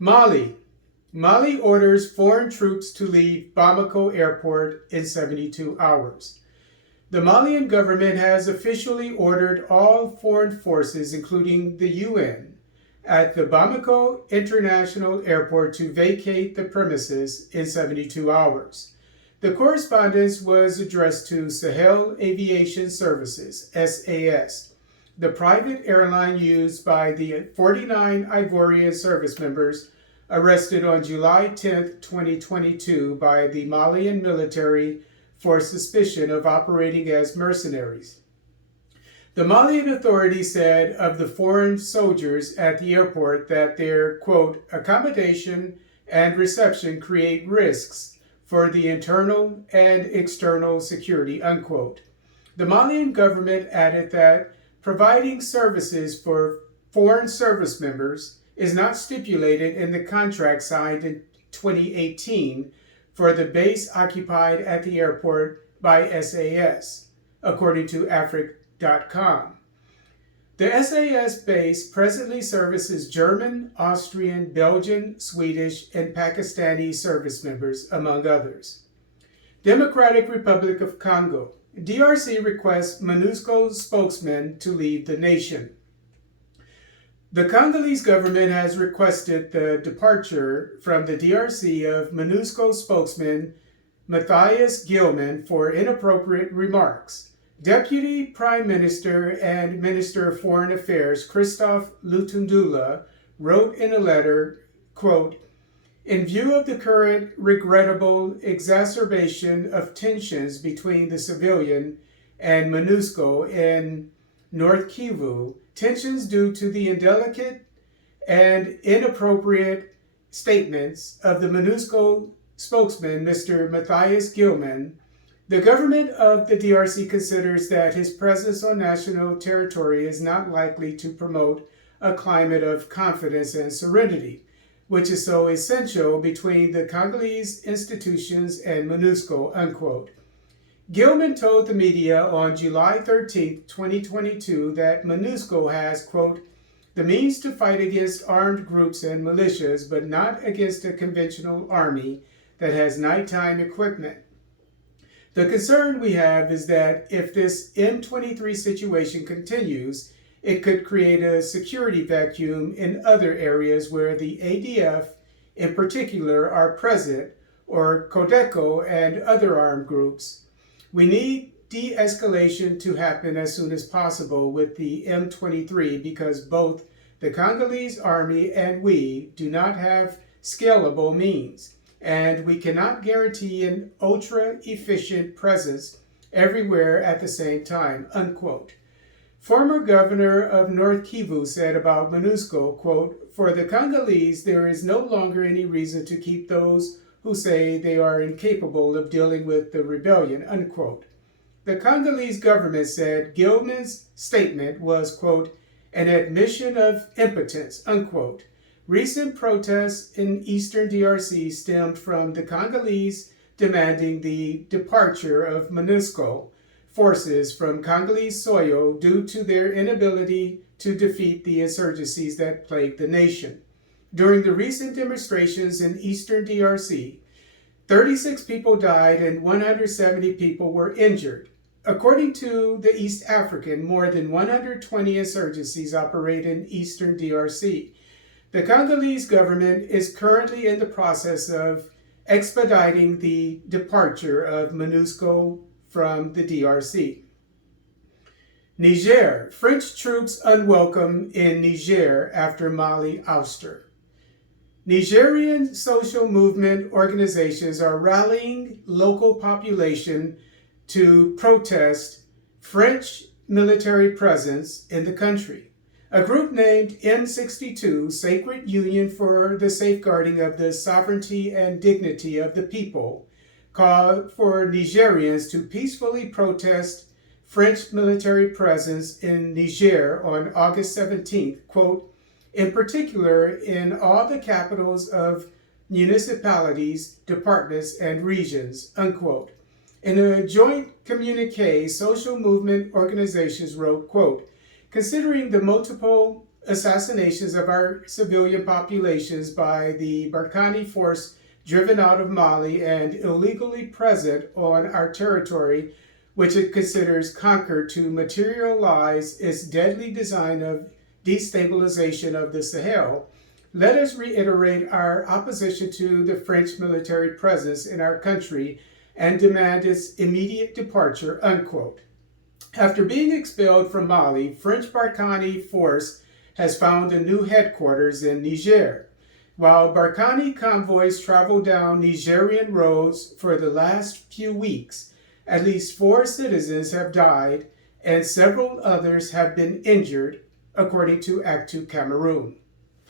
Mali. Mali orders foreign troops to leave Bamako Airport in 72 hours. The Malian government has officially ordered all foreign forces, including the UN, at the Bamako International Airport to vacate the premises in 72 hours. The correspondence was addressed to Sahel Aviation Services, SAS, the private airline used by the 49 Ivorian service members arrested on July 10, 2022 by the Malian military for suspicion of operating as mercenaries. The Malian authorities said of the foreign soldiers at the airport that their, quote, accommodation and reception create risks for the internal and external security, unquote. The Malian government added that providing services for foreign service members is not stipulated in the contract signed in 2018 for the base occupied at the airport by SAS, according to Afric.com. The SAS base presently services German, Austrian, Belgian, Swedish, and Pakistani service members, among others. Democratic Republic of Congo. DRC requests MONUSCO spokesman to leave the nation. The Congolese government has requested the departure from the DRC of MONUSCO spokesman Matthias Gilman for inappropriate remarks. Deputy Prime Minister and Minister of Foreign Affairs Christophe Lutundula wrote in a letter, quote, in view of the current regrettable exacerbation of tensions between the civilian and MONUSCO in North Kivu, tensions due to the indelicate and inappropriate statements of the MONUSCO spokesman, Mr. Matthias Gilman, the government of the DRC considers that his presence on national territory is not likely to promote a climate of confidence and serenity, which is so essential between the Congolese institutions and MONUSCO, unquote. Gilman told the media on July 13, 2022, that MONUSCO has, quote, the means to fight against armed groups and militias, but not against a conventional army that has nighttime equipment. The concern we have is that if this M23 situation continues, it could create a security vacuum in other areas where the ADF in particular are present, or Codeco and other armed groups. We need de-escalation to happen as soon as possible with the M23 because both the Congolese army and we do not have scalable means, and we cannot guarantee an ultra-efficient presence everywhere at the same time, unquote. Former governor of North Kivu said about MONUSCO, quote, for the Congolese, there is no longer any reason to keep those who say they are incapable of dealing with the rebellion, unquote. The Congolese government said Gilman's statement was, quote, an admission of impotence, unquote. Recent protests in eastern DRC stemmed from the Congolese demanding the departure of MONUSCO forces from Congolese soil due to their inability to defeat the insurgencies that plague the nation. During the recent demonstrations in eastern DRC, 36 people died and 170 people were injured. According to the East African, more than 120 insurgencies operate in eastern DRC. The Congolese government is currently in the process of expediting the departure of MONUSCO from the DRC. Niger. French troops unwelcome in Niger after Mali ouster. Nigerian social movement organizations are rallying local population to protest French military presence in the country. A group named M62, Sacred Union for the Safeguarding of the Sovereignty and Dignity of the People, called for Nigerians to peacefully protest French military presence in Niger on August 17th, quote, in particular in all the capitals of municipalities, departments, and regions, unquote. In a joint communique, social movement organizations wrote, quote, considering the multiple assassinations of our civilian populations by the Barkhane force driven out of Mali and illegally present on our territory, which it considers conquered, to materialize its deadly design of destabilization of the Sahel, let us reiterate our opposition to the French military presence in our country and demand its immediate departure, unquote. After being expelled from Mali, French Barkhane force has found a new headquarters in Niger. While Barkhane convoys travel down Nigerian roads for the last few weeks, at least 4 citizens have died and several others have been injured, according to Actu Cameroon.